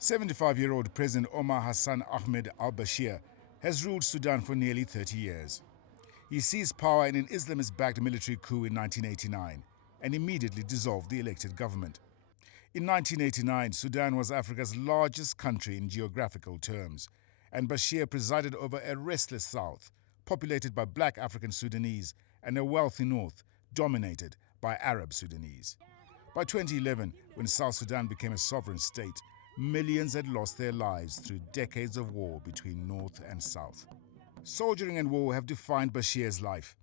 75-year-old President Omar Al Bashir has ruled Sudan for nearly 30 years. He seized power in an Islamist-backed military coup in 1989 and immediately dissolved the elected government. In 1989, Sudan was Africa's largest country in geographical terms, and Bashir presided over a restless south, populated by black African Sudanese, and a wealthy north, dominated by Arab Sudanese. By 2011, when South Sudan became a sovereign state, millions had lost their lives through decades of war between North and South. Soldiering and war have defined Bashir's life.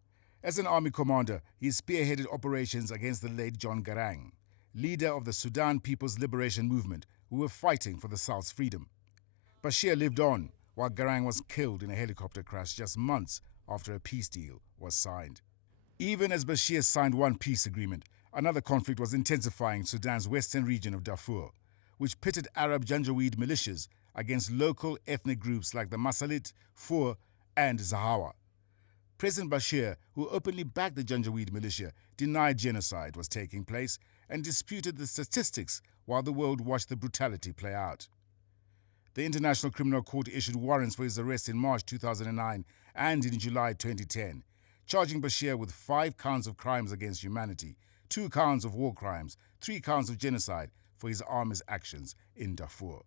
As an army commander, he spearheaded operations against the late John Garang, leader of the Sudan People's Liberation Movement, who were fighting for the South's freedom. Bashir lived on while Garang was killed in a helicopter crash just months after a peace deal was signed. Even as Bashir signed one peace agreement, another conflict was intensifying in Sudan's western region of Darfur, which pitted Arab Janjaweed militias against local ethnic groups like the Masalit, Fur, and Zahawa. President Bashir, who openly backed the Janjaweed militia, denied genocide was taking place and disputed the statistics while the world watched the brutality play out. The International Criminal Court issued warrants for his arrest in March 2009 and in July 2010, charging Bashir with 5 counts of crimes against humanity, 2 counts of war crimes, 3 counts of genocide for his army's actions in Darfur.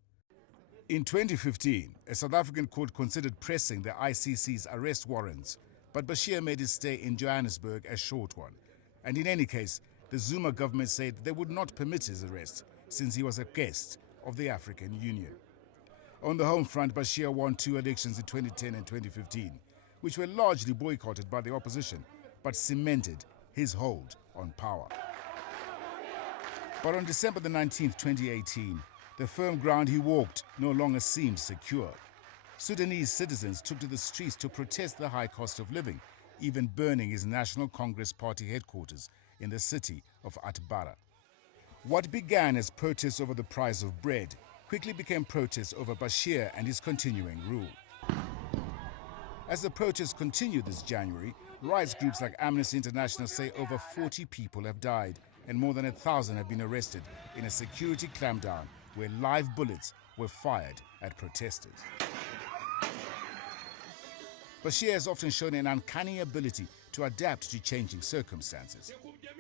In 2015, a South African court considered pressing the ICC's arrest warrants, but Bashir made his stay in Johannesburg a short one. And in any case, the Zuma government said they would not permit his arrest since he was a guest of the African Union. On the home front, Bashir won 2 elections in 2010 and 2015, which were largely boycotted by the opposition, but cemented his hold on power. But on December the 19th, 2018, the firm ground he walked no longer seemed secure. Sudanese citizens took to the streets to protest the high cost of living, even burning his National Congress Party headquarters in the city of Atbara. What began as protests over the price of bread quickly became protests over Bashir and his continuing rule. As the protests continued this January, rights groups like Amnesty International say over 40 people have died and more than 1,000 have been arrested in a security clampdown where live bullets were fired at protesters. Bashir has often shown an uncanny ability to adapt to changing circumstances.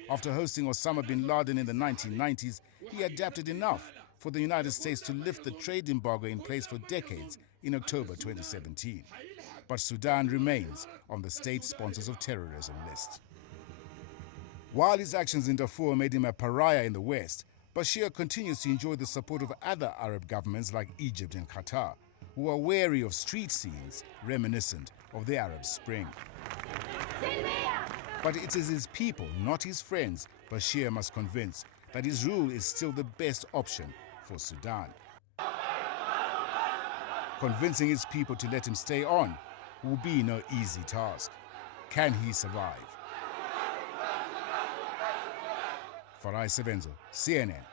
After hosting Osama bin Laden in the 1990s, he adapted enough for the United States to lift the trade embargo in place for decades in October 2017. But Sudan remains on the state sponsors of terrorism list. While his actions in Darfur made him a pariah in the West, Bashir continues to enjoy the support of other Arab governments like Egypt and Qatar, who are wary of street scenes reminiscent of the Arab Spring. But it is his people, not his friends, Bashir must convince that his rule is still the best option for Sudan. Convincing his people to let him stay on will be no easy task. Can he survive? Farai, Sevenzo, CNN.